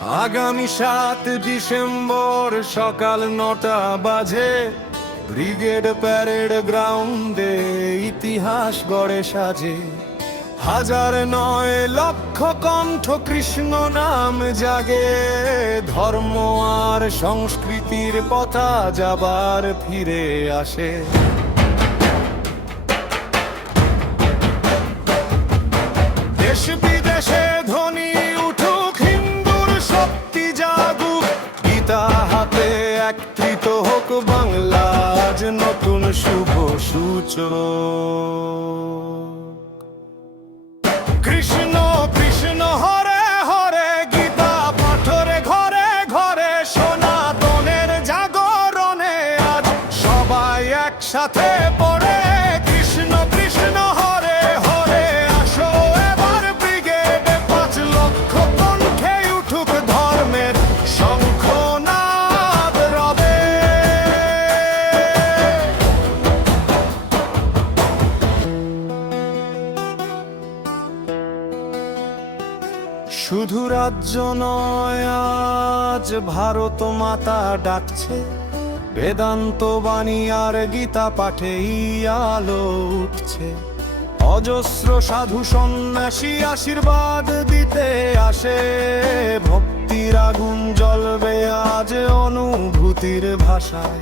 আগামী সাত ডিসেম্বর সকাল নটা বাজে। ব্রিগেড প্যারেড গ্রাউন্ডে ইতিহাস গড়ে সাজে। হাজার নয় লক্ষ কণ্ঠ কৃষ্ণ নাম জাগে। ধর্ম আর সংস্কৃতির পথা যাবার ফিরে আসে। দেশ একত্রিত হোক বাংলা আজ নতুন শুভ সূচক। শুধু রাজ্য নয়, আজ ভারত মাতা ডাকছে। বেদান্ত বাণী আর গীতা পাঠেই আলো উঠছে। অজস্র সাধু সন্ন্যাসী আশীর্বাদ দিতে আসে। ভক্তির আগুন জ্বলবে আজ অনুভূতির ভাষায়।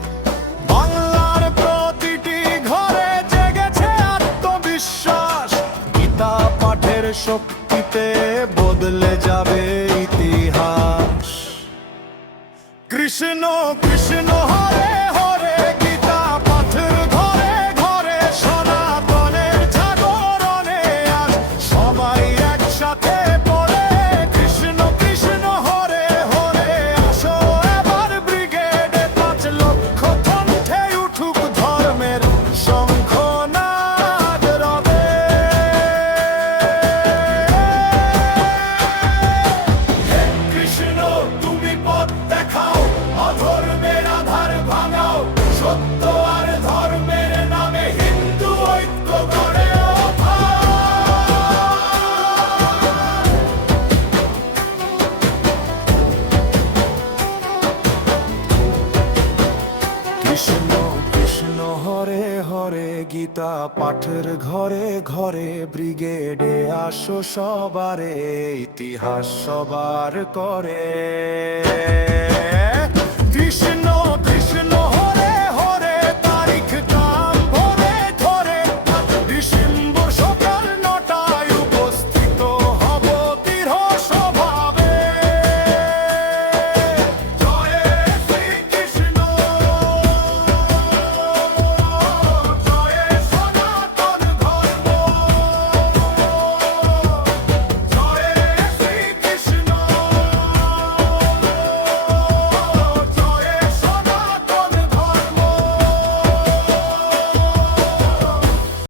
বাংলার প্রতিটি ঘরে জেগেছে আত্মবিশ্বাস। গীতা পাঠের শক্তিতে বদলে যাবে ইতিহাস। কৃষ্ণ কৃষ্ণ হরে কৃষ্ণ কৃষ্ণ, হরে হরে, গীতা পাঠের ঘরে ঘরে ব্রিগেডে আসো সবারে, ইতিহাস সবার করে। কৃষ্ণ